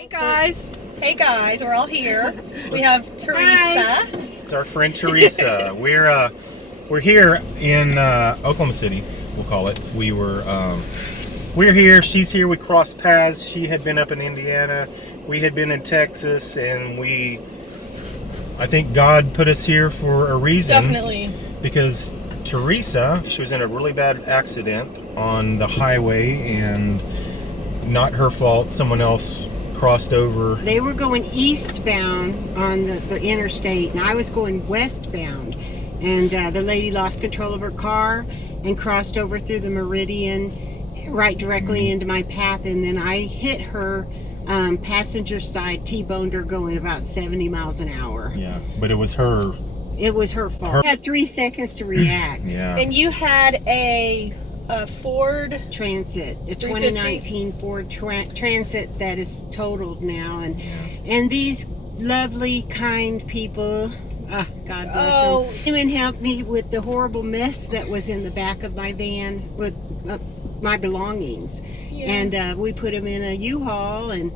Hey guys, we're all here. We have Theresa. It's our friend Theresa. We're here in Oklahoma City, we'll call it. We're here, she's here, we crossed paths. She had been up in Indiana, we had been in Texas, and I think God put us here for a reason. Definitely. Because Theresa, she was in a really bad accident on the highway, and not her fault, someone else crossed over. They were going eastbound on the interstate, and I was going westbound, and the lady lost control of her car and crossed over through the meridian right directly into my path, and then I hit her passenger side, T-boned her going about 70 miles an hour. Yeah, but it was her fault. I had 3 seconds to react. Yeah. And you had a Ford Transit, a 2019 Ford Transit that is totaled now, and these lovely, kind people, God bless them, came and helped me with the horrible mess that was in the back of my van with my belongings, and we put them in a U-Haul, and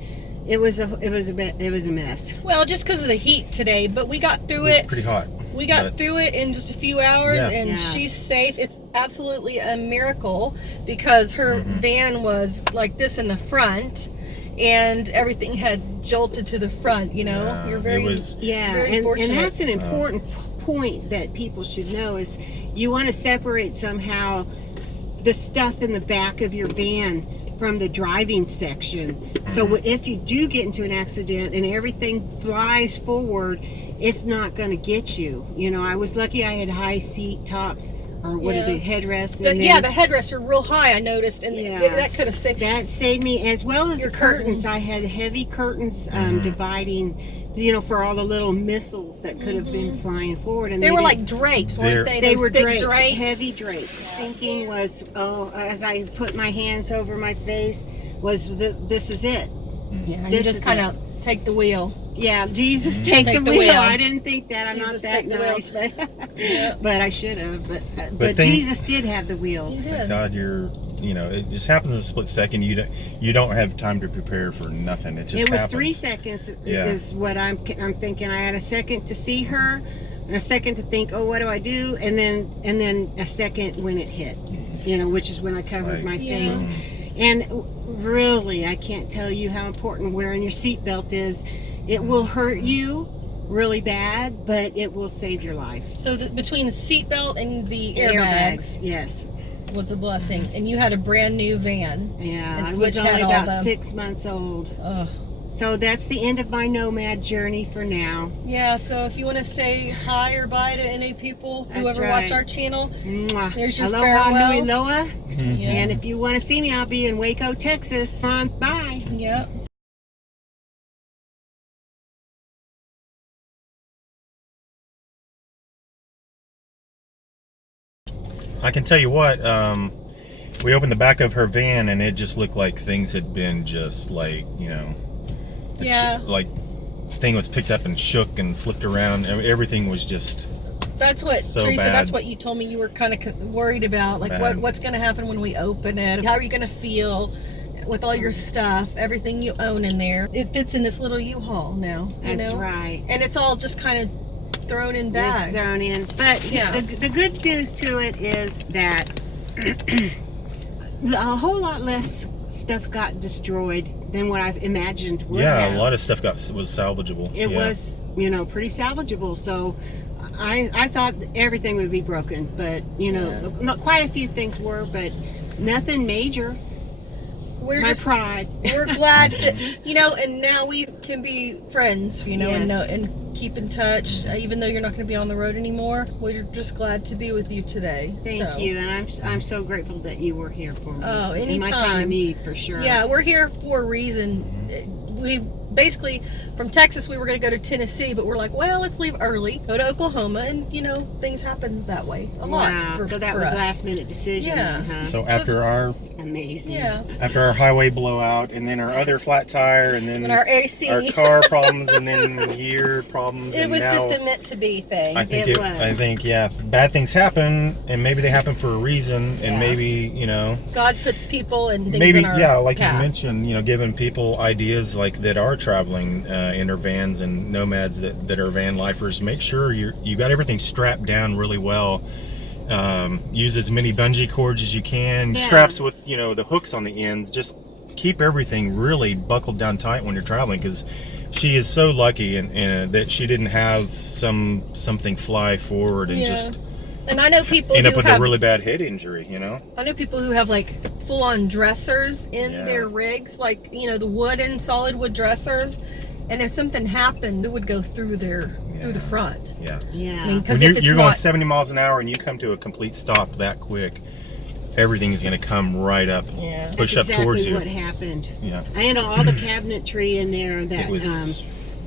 it was a mess. Well, just because of the heat today, but we got through it. Was pretty hot. We got through it in just a few hours, and Yeah. she's safe. It's absolutely a miracle because her van was like this in the front, and everything had jolted to the front. You know, Yeah, you're very, very fortunate. and that's an important point that people should know is you want to separate somehow the stuff in the back of your van from the driving section. So if you do get into an accident and everything flies forward, it's not going to get you. You know, I was lucky I had high seat tops, or what are the headrests? The headrests are real high, I noticed, and that could have saved. That saved me, as well as your the curtains. I had heavy curtains dividing, you know, for all the little missiles that could have been flying forward. And they were like drapes, weren't they? They were thick drapes, heavy drapes. Thinking was, as I put my hands over my face, was this is it. Yeah, you just kind of take the wheel. Yeah, Jesus, take the wheel. I didn't think that. I'm Jesus, not that nice, but I should have. But Jesus did have the wheel. He did. God, it just happens in a split second. You don't have time to prepare for nothing. It just was happens. 3 seconds is what I'm thinking. I had a second to see her, and a second to think, oh, what do I do? And then a second when it hit, which is when I covered my face. And really, I can't tell you how important wearing your seatbelt is. It will hurt you really bad, but it will save your life. So between the seatbelt and the airbags, yes, was a blessing. And you had a brand new van. Yeah, I was only about 6 months old. So that's the end of my Nomad journey for now. Yeah, so if you want to say hi or bye to any people who ever watch our channel, there's your farewell. Aloha. And if you want to see me, I'll be in Waco, Texas. Bye. Yep. I can tell you what, we opened the back of her van and it just looked like things had been just like, like thing was picked up and shook and flipped around. Everything was just Theresa, bad. that's what you told me you were kind of worried about. Like what's going to happen when we open it? How are you going to feel with all your stuff, everything you own in there? It fits in this little U-Haul now. That's right. And it's all just kind of thrown in bags. It's thrown in. But the good news to it is that a whole lot less stuff got destroyed than what I've imagined would have. A lot of stuff was salvageable. It was, pretty salvageable. So I thought everything would be broken, but not quite a few things were, but nothing major. Pride. We're glad that and now we can be friends, and keep in touch, even though you're not going to be on the road anymore. We're just glad to be with you today. Thank you, and I'm so grateful that you were here for me. Oh, anytime. In my time of need, for sure. Yeah, we're here for a reason. We basically, from Texas, we were going to go to Tennessee, but we're like, well, let's leave early, go to Oklahoma, and things happen that way a lot. Wow, so that was us. Last minute decision. Yeah. Huh? So after our amazing. Yeah. After our highway blowout, and then our other flat tire, and then And our AC. our car problems, and then year problems. It and was now, just a meant to be thing. I think It was. I think, yeah, bad things happen, and maybe they happen for a reason, and maybe, you know, God puts people and things maybe, in our yeah, like path. you mentioned, you know, giving people ideas like that are traveling in their vans and nomads that are van lifers. Make sure you got everything strapped down really well. Use as many bungee cords as you can. Yeah. Straps with, you know, the hooks on the ends. Just keep everything really buckled down tight when you're traveling, because she is so lucky and that she didn't have something fly forward and just and I know people end up who with have a really bad head injury, you know. I know people who have like full-on dressers in their rigs, like, you know, the wooden solid wood dressers, and if something happened, it would go through through the front. Yeah. Yeah. I mean, because When if it's you're going not 70 miles an hour and you come to a complete stop that quick, everything is going to come right up, push That's up towards exactly you. what happened. Yeah. I know all the cabinetry in there that It was,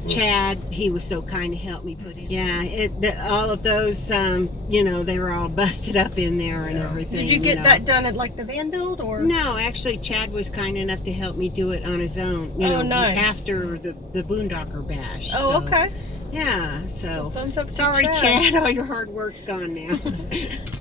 Chad, he was so kind to help me put in. Yeah, all of those, you know, they were all busted up in there and everything. Did you get know. that done at like the van build, or No, actually, Chad was kind enough to help me do it on his own. You know, nice. After the Boondocker Bash. Oh, so, okay. Yeah, so Thumbs up to sorry, Chad. Chad, all your hard work's gone now.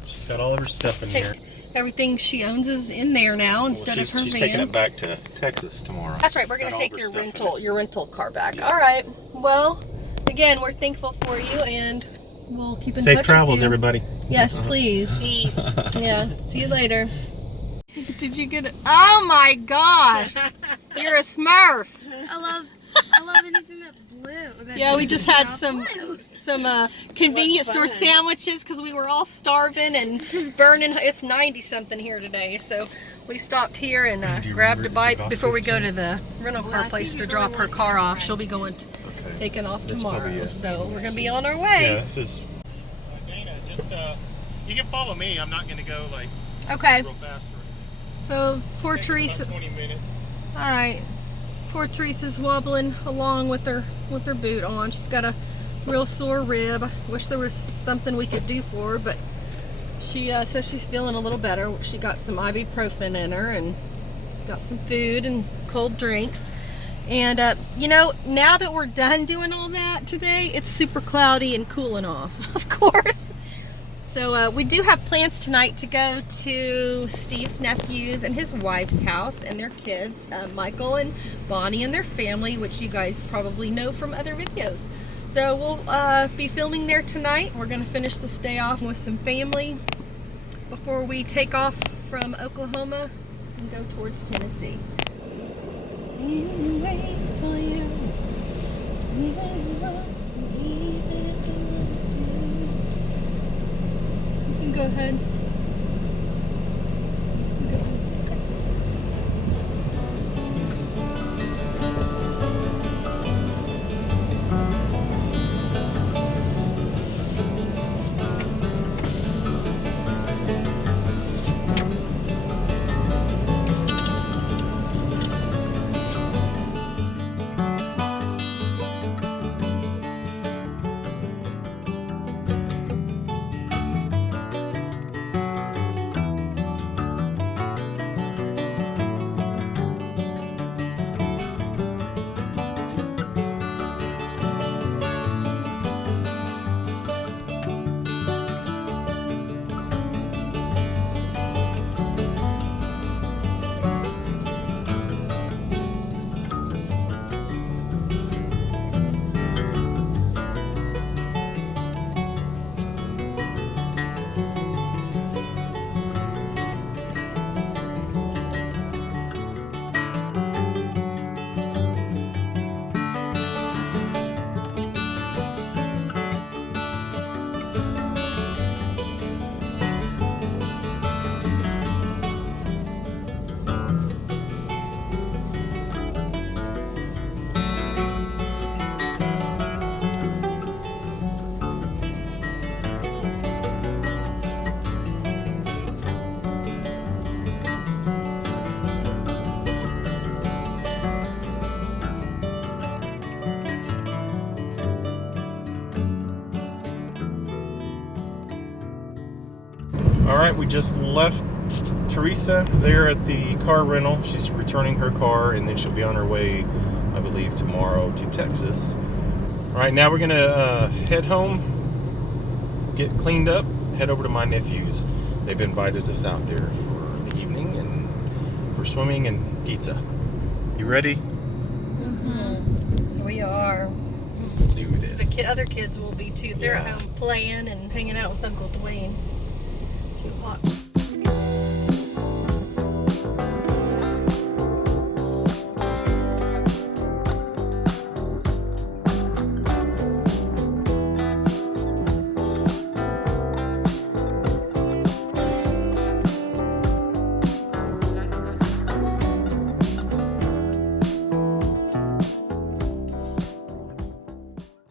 she's got all of her stuff in there. Everything she owns is in there now instead of her She's van. taking it back to Texas tomorrow. That's right. We're She's going to got take all of your her stuff in rental car back. All right. Well, again, we're thankful for you, and we'll keep in Safe touch travels, with you. everybody. Yes, please. Peace. Yeah. See you later. Did you get it? Oh my gosh! You're a Smurf. I love anything that's blue. Yeah, we just had some convenience store fun. sandwiches because we were all starving and burning. It's 90 something here today, so we stopped here and Do you grabbed remember, a is bite it about before we go 15? to the rental car I place think to it's drop only her like car off. price. She'll be going taking off tomorrow, probably, so we're gonna be on our way. Yeah, this is. Dana, just you can follow me. I'm not gonna go like Okay. real fast. So poor Takes Theresa. about 20 minutes. All right. Poor Teresa's wobbling along with her boot on. She's got a real sore rib. I wish there was something we could do for her, but she says she's feeling a little better. She got some ibuprofen in her and got some food and cold drinks. And you know, now that we're done doing all that today, it's super cloudy and cooling off, of course. So we do have plans tonight to go to Steve's nephew's and his wife's house and their kids, Michael and Bonnie and their family, which you guys probably know from other videos. So we'll be filming there tonight. We're going to finish this day off with some family before we take off from Oklahoma and go towards Tennessee. Go ahead. All right, we just left Theresa there at the car rental. She's returning her car, and then she'll be on her way, I believe, tomorrow to Texas. All right, now we're gonna head home, get cleaned up, head over to my nephews. They've invited us out there for the evening and for swimming and pizza. You ready? Mm-hmm. We are. Let's do this. The other kids will be too. They're Yeah. at home playing and hanging out with Uncle Dwayne. Too hot.